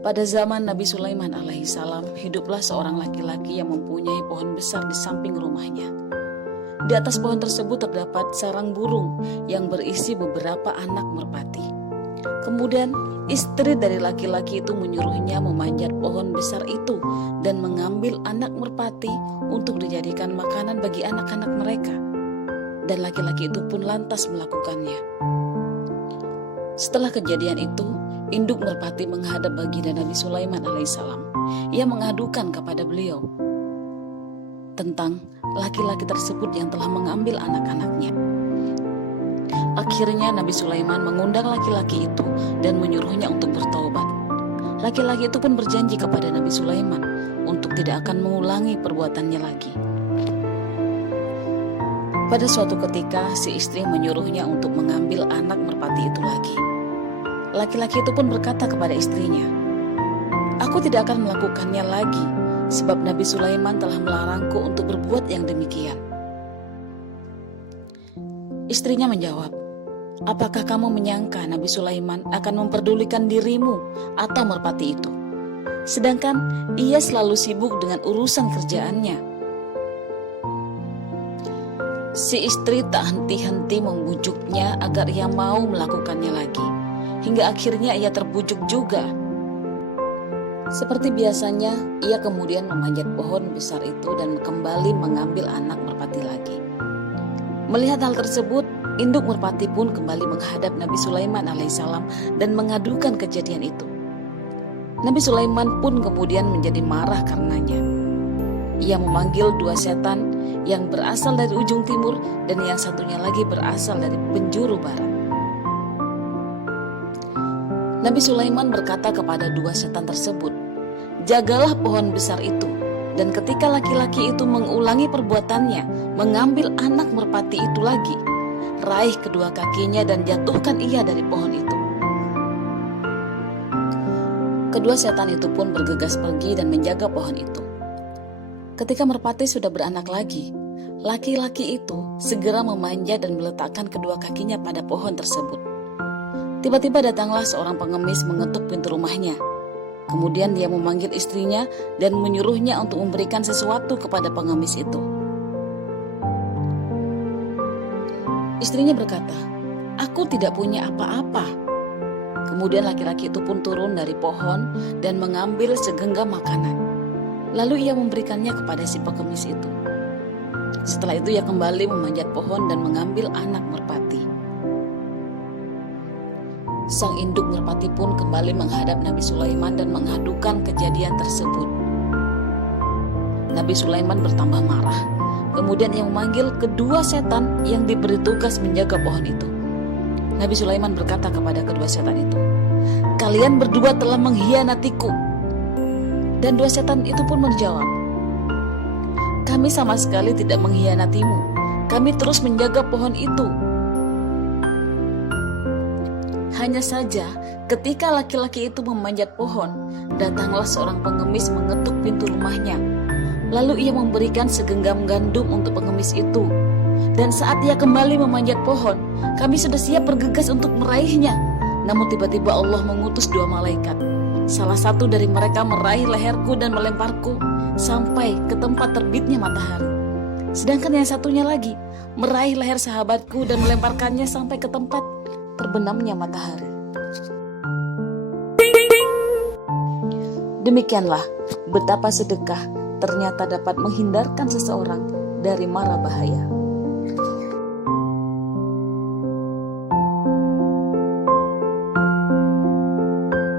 Pada zaman Nabi Sulaiman alaihissalam, hiduplah seorang laki-laki yang mempunyai pohon besar di samping rumahnya. Di atas pohon tersebut terdapat sarang burung yang berisi beberapa anak merpati. Kemudian istri dari laki-laki itu menyuruhnya memanjat pohon besar itu dan mengambil anak merpati untuk dijadikan makanan bagi anak-anak mereka. Dan laki-laki itu pun lantas melakukannya. Setelah kejadian itu, induk merpati menghadap baginda Nabi Sulaiman alaihissalam. Ia mengadukan kepada beliau tentang laki-laki tersebut yang telah mengambil anak-anaknya. Akhirnya Nabi Sulaiman mengundang laki-laki itu dan menyuruhnya untuk bertaubat. Laki-laki itu pun berjanji kepada Nabi Sulaiman untuk tidak akan mengulangi perbuatannya lagi. Pada suatu ketika, si istri menyuruhnya untuk mengambil anak merpati itu lagi. Laki-laki itu pun berkata kepada istrinya, "Aku tidak akan melakukannya lagi, sebab Nabi Sulaiman telah melarangku untuk berbuat yang demikian." Istrinya menjawab, "Apakah kamu menyangka Nabi Sulaiman akan memperdulikan dirimu atau merpati itu? Sedangkan ia selalu sibuk dengan urusan kerjaannya." Si istri tak henti-henti membujuknya agar ia mau melakukannya lagi, hingga akhirnya ia terbujuk juga. Seperti biasanya, ia kemudian memanjat pohon besar itu dan kembali mengambil anak merpati lagi. Melihat hal tersebut, induk merpati pun kembali menghadap Nabi Sulaiman alaihissalam dan mengadukan kejadian itu. Nabi Sulaiman pun kemudian menjadi marah karenanya. Ia memanggil dua setan yang berasal dari ujung timur dan yang satunya lagi berasal dari penjuru barat. Nabi Sulaiman berkata kepada dua setan tersebut, "Jagalah pohon besar itu, dan ketika laki-laki itu mengulangi perbuatannya, mengambil anak merpati itu lagi, raih kedua kakinya dan jatuhkan ia dari pohon itu." Kedua setan itu pun bergegas pergi dan menjaga pohon itu. Ketika merpati sudah beranak lagi, laki-laki itu segera memanjat dan meletakkan kedua kakinya pada pohon tersebut. Tiba-tiba datanglah seorang pengemis mengetuk pintu rumahnya. Kemudian dia memanggil istrinya dan menyuruhnya untuk memberikan sesuatu kepada pengemis itu. Istrinya berkata, "Aku tidak punya apa-apa." Kemudian laki-laki itu pun turun dari pohon dan mengambil segenggam makanan. Lalu ia memberikannya kepada si pengemis itu. Setelah itu ia kembali memanjat pohon dan mengambil anak merpati. Sang induk merpati pun kembali menghadap Nabi Sulaiman dan mengadukan kejadian tersebut. Nabi Sulaiman bertambah marah. Kemudian ia memanggil kedua setan yang diberi tugas menjaga pohon itu. Nabi Sulaiman berkata kepada kedua setan itu, "Kalian berdua telah mengkhianatiku." Dan dua setan itu pun menjawab, "Kami sama sekali tidak mengkhianatimu. Kami terus menjaga pohon itu. Hanya saja ketika laki-laki itu memanjat pohon, datanglah seorang pengemis mengetuk pintu rumahnya. Lalu ia memberikan segenggam gandum untuk pengemis itu. Dan saat ia kembali memanjat pohon, kami sudah siap bergegas untuk meraihnya. Namun tiba-tiba Allah mengutus dua malaikat. Salah satu dari mereka meraih leherku dan melemparku sampai ke tempat terbitnya matahari. Sedangkan yang satunya lagi meraih leher sahabatku dan melemparkannya sampai ke tempat terbenamnya matahari." Demikianlah betapa sedekah ternyata dapat menghindarkan seseorang dari mara bahaya.